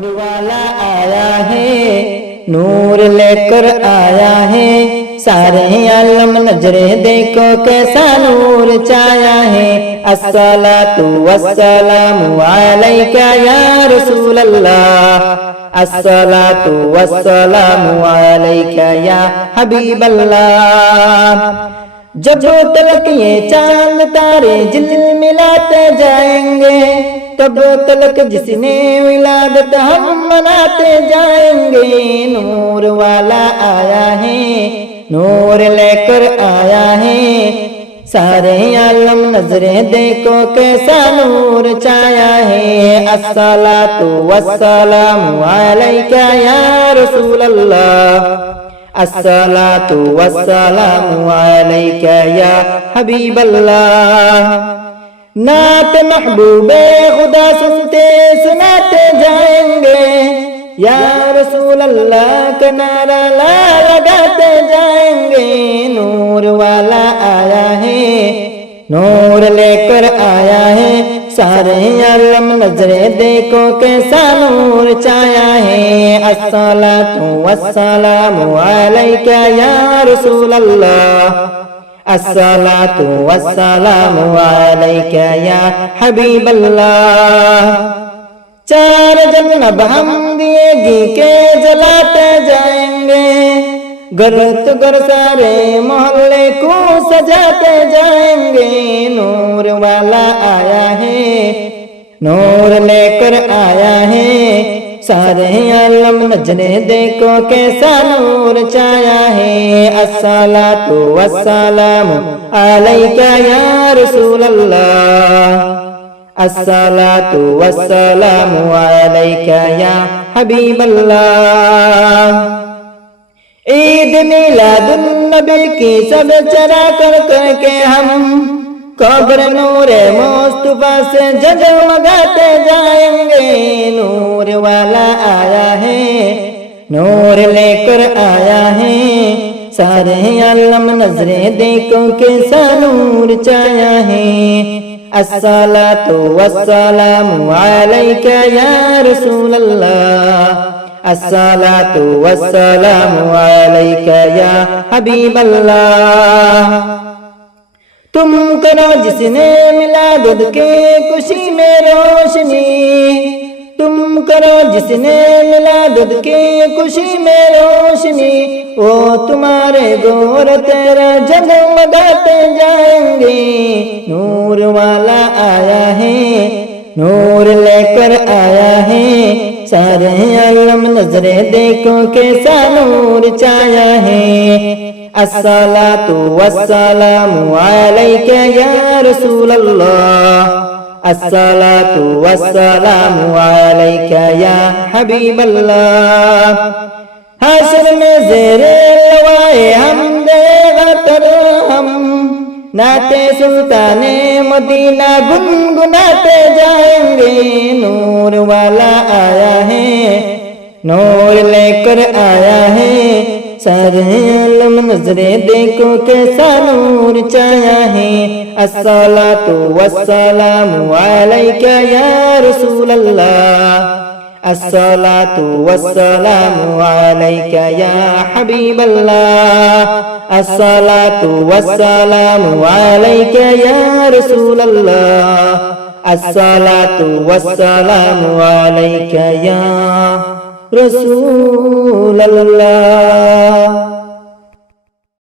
नूर वाला आया है, नूर लेकर आया है, सारे आलम नजरे देखो कैसा नूर छाया है। अस्सलातु वस्सलामु अलैका या रसूल अल्लाह, अस्सलातु वस्सलामु अलैका या हबीब अल्लाह। जब तलक ये चांद तारे झिलमिलाते जाएंगे, तब तलक जिसने विलादत हम मनाते जाएंगे। नूर वाला आया है, नूर लेकर आया है, सारे आलम नजरे देखो कैसा नूर छाया है। अस्सलातु वस्सलामु अलैका या रसूल अल्लाह, अस्सलातु वस्सलामु अलैका या हबीब अल्लाह। नात महबूबे खुदा सुनते सुनाते जाएंगे, या रसूल अल्लाह का नारा लगाते जाएंगे। नूर वाला आया है, नूर लेकर आया है, सारे आलम नजरे देखो कैसा नूर छाया है। अस्सलातु वस्सलामु अलैका या रसूल अल्लाह, अस्सलातु वस्सलामु अलैका या हबीब अल्लाह। चार जन्नत हम दिए घी के जलाते जाएंगे, घर तो घर सारे मोहल्ले को सजाते जाएंगे। नूर वाला आया है, नूर लेकर आया है, सारे आलम नजरे देखो कैसा नूर छाया है। अस्सलातु वस्सलामु अलैका या रसूल अल्लाह, अस्सलातु वस्सलामु अलैका या हबीब अल्लाह। ईद मिलादुन नबी की सब चरा कर के हम कब्र नूरे मुस्तफा से जगमगाते जाएंगे। नूर वाला आया है, नूर लेकर आया है, सारे आलम नजरे देखो कैसा नूर छाया है। अस्सलातु वस्सलामु अलैका या रसूल अल्लाह, अस्सलातु वस्सलामु अलैका या हबीब अल्लाह। तुम करो जिसने मिलादुद के खुशी में रोशनी, तुम करो जिसने मिलादुद के खुशी में रोशनी, वो तुम्हारे गोर तेरा जगमगाते जाएंगे। नूर वाला आया है, नूर लेकर आया है, सारे आलम नजरे देखो कैसा नूर छाया है। अस्सलातु वस्सलामु अलैका या रसूल अल्लाह, अस्सलातु वस्सलामु अलैका या हबीब अल्लाह। हश्र में ज़ेरे लवाए हमदे गतर हम, नाते सुल्ताने मदीना गुनगुनाते जाएंगे। नूर वाला आया है, नूर लेकर आया है, सारे आलम नजरे देखो कैसा नूर छाया है। अस्सलातु वस्सलामु अलैका या रसूल अल्लाह, अस्सलातु वस्सलामु अलैका या हबीब अल्लाह, अस्सलातु वस्सलामु अलैका या रसूल अल्लाह, अस्सलातु वस्सलामु अलैका या रसूल अल्लाह।